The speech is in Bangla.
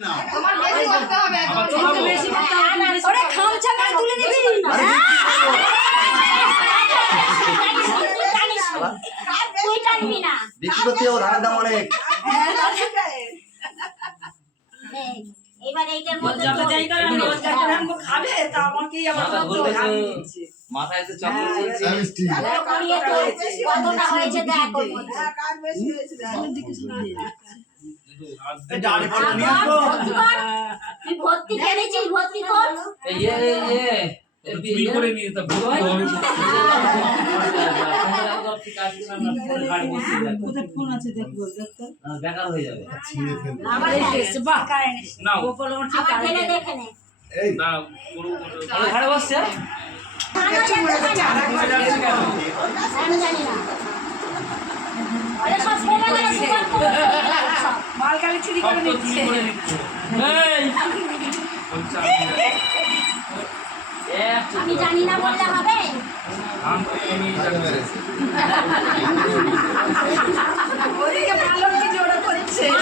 তোমার বেশি করতে হবে, তোমার বেশি করতে হবে। ওরে খামচা না তুলে নিবি। তুই টানবি না। বিক্রি করতে যাবো, ধানের দাম অনেক। এবার এইটার মধ্যে খাবে তা আমাকে আবার মাথায় তো চাপড় চলছে। কতটা হয়েছে দেখ ওর মধ্যে। তুই ভর্তি করেছিস, ভর্তি কর। চুরি করে নিয়ে তা ভর্তি হবে। কোথায় ফোন আছে দেখবো দেখতে বেকার হয়ে যাবে। আবার এসে বাহ না গোপাল আমার ঠিক আবার ঠেলে দেখে নে। এই না ঘরে বসছে। আমি জানি না। আরে সব ফেলে গেলে সুপার করে সব। মাল গাড়ি চুরি করে নিচ্ছে আমি জানি না বললে হবে। ধান মেরেছে।